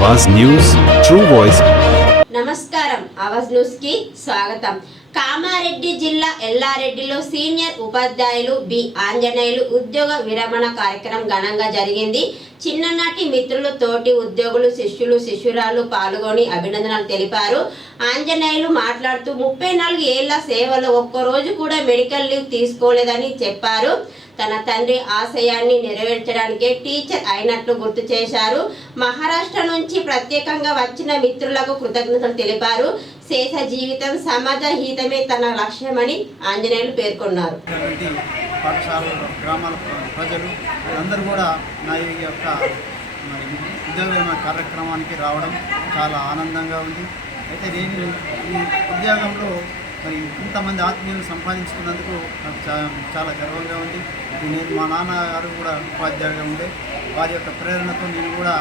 Vaz news true voice నమస్కారం. అవజ్ న్యూస్కి స్వాగతం. కామారెడ్డి జిల్లా ఎల్లారెడ్డిలో సీనియర్ ఉపాధ్యాయులు బి. ఆంజనేయులు ఉద్యోగ విరమణ కార్యక్రమం ఘనంగా జరిగింది. చిన్ననాటి మిత్రులు తోటి ఉద్యోగులు శిష్యులు శిష్యురాలు పాల్గొని అభినందనలు తెలిపారు. ఆంజనేయులు మాట్లాడుతూ ముప్పై నాలుగు ఏళ్ళ సేవలో ఒక్కరోజు కూడా మెడికల్ లీవ్ తీసుకోలేదని చెప్పారు. తన తండ్రి ఆశయాన్ని నెరవేర్చడానికే టీచర్ అయినట్లు గుర్తు చేశారు. మహారాష్ట్ర నుంచి ప్రత్యేకంగా వచ్చిన మిత్రులకు కృతజ్ఞతలు తెలిపారు. శేష జీవితం సమాజ హితమే తన లక్ష్యమని ఆంజనేయులు పేర్కొన్నారు. పాఠశాలలు గ్రామాల ప్రజలు అందరూ కూడా నా యొక్క ఉద్యోగ కార్యక్రమానికి రావడం చాలా ఆనందంగా ఉంది. అయితే నేను ఈ ఉద్యోగంలో మరి ఇంతమంది ఆత్మీయులు సంపాదించుకున్నందుకు నాకు చాలా గర్వంగా ఉంది. నేను మా నాన్నగారు కూడా ఉపాధ్యాయుగా ఉండే. వారి యొక్క ప్రేరణతో నేను కూడా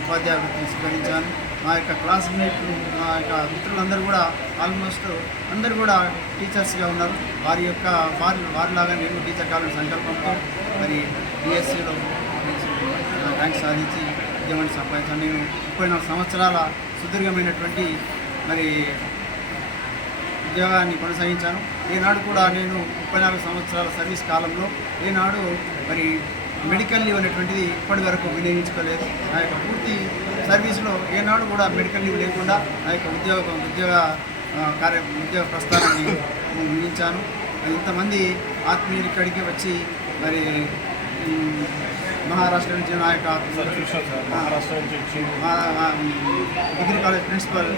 ఉపాధ్యాయులు తీసుకరించాను స్వీకరించాను మా యొక్క క్లాస్మేట్లు మా యొక్క మిత్రులందరూ కూడా ఆల్మోస్ట్ అందరూ కూడా టీచర్స్గా ఉన్నారు. వారి యొక్క వారి వారిలాగా నేను టీచర్ కావాలని సంకల్పంతో మరి డిఎస్సిలో ర్యాంక్ సాధించి ఉద్యమాన్ని సంపాదించాను. నేను ముప్పై నాలుగు సంవత్సరాల సుదీర్ఘమైనటువంటి మరి ఉద్యోగాన్ని కొనసాగించాను. ఈనాడు కూడా నేను ముప్పై నాలుగు సంవత్సరాల సర్వీస్ కాలంలో ఈనాడు మరి మెడికల్ లీవ్ అనేటువంటిది ఇప్పటి వరకు వినియోగించుకోలేదు. నా యొక్క పూర్తి సర్వీస్లో ఏనాడు కూడా మెడికల్ లీవ్ లేకుండా నా యొక్క ఉద్యోగ ఉద్యోగ కార్య ఉద్యోగ ప్రస్థానాన్ని నేను ముగించాను ఇంతమంది ఆత్మీయులు ఇక్కడికి వచ్చి మరి మహారాష్ట్ర నుంచి నా యొక్క మహారాష్ట్ర నుంచి degree college principal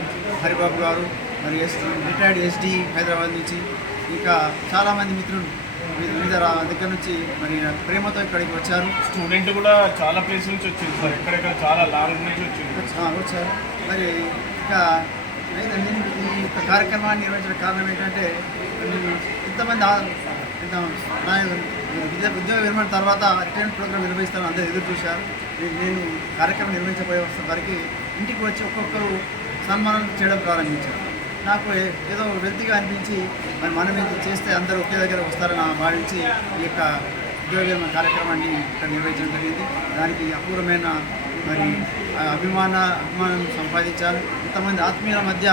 Haribabu garu మరి ఎస్ రిటైర్డ్ ఎస్డి హైదరాబాద్ నుంచి ఇంకా చాలామంది మిత్రులు వివిధ దగ్గర నుంచి మరి ప్రేమతో ఇక్కడికి వచ్చారు. స్టూడెంట్ కూడా చాలా ప్లేస్ నుంచి వచ్చింది సార్. ఎక్కడెక్కడ చాలా లాంగ్ నుంచి వచ్చింది. వచ్చారు. మరి ఇంకా ఈ యొక్క కార్యక్రమాన్ని నిర్వహించిన కారణం ఏంటంటే ఇంతమంది ఇంత నా విద్య ఉద్యోగ విరమణ తర్వాత రిటర్న్ ప్రోగ్రామ్ నిర్వహిస్తాను అందరూ ఎదురు చూశారు. నేను- నేను కార్యక్రమం నిర్వహించబోయే వరకు ఇంటికి వచ్చి ఒక్కొక్కరు సన్మానం చేయడం ప్రారంభించారు. నాకు ఏదో వెల్తిగా అనిపించి మరి మనం ఇది చేస్తే అందరూ ఒకే దగ్గర వస్తారని భావించి ఈ యొక్క ఉద్యోగ కార్యక్రమాన్ని ఇక్కడ నిర్వహించడం జరిగింది. దానికి అపూర్వమైన మరి అభిమాన అభిమానం సంపాదించాను ఇంతమంది ఆత్మీయుల మధ్య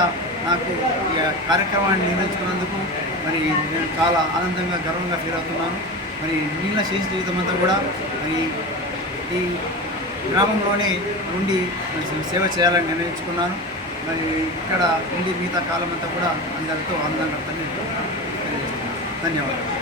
నాకు ఈ కార్యక్రమాన్ని నిర్వహించుకున్నందుకు మరి నేను చాలా ఆనందంగా గర్వంగా ఫీల్ అవుతున్నాను. మరి మిగిలిన శేష జీవితం అంతా కూడా మరి ఈ గ్రామంలోనే ఉండి సేవ చేయాలని నిర్ణయించుకున్నాను. మరి ఇక్కడ ఉండి మిగతా కాలం అంతా కూడా అందరితో ఆనందంగా గడపని తెలియజేస్తున్నాను ధన్యవాదాలు.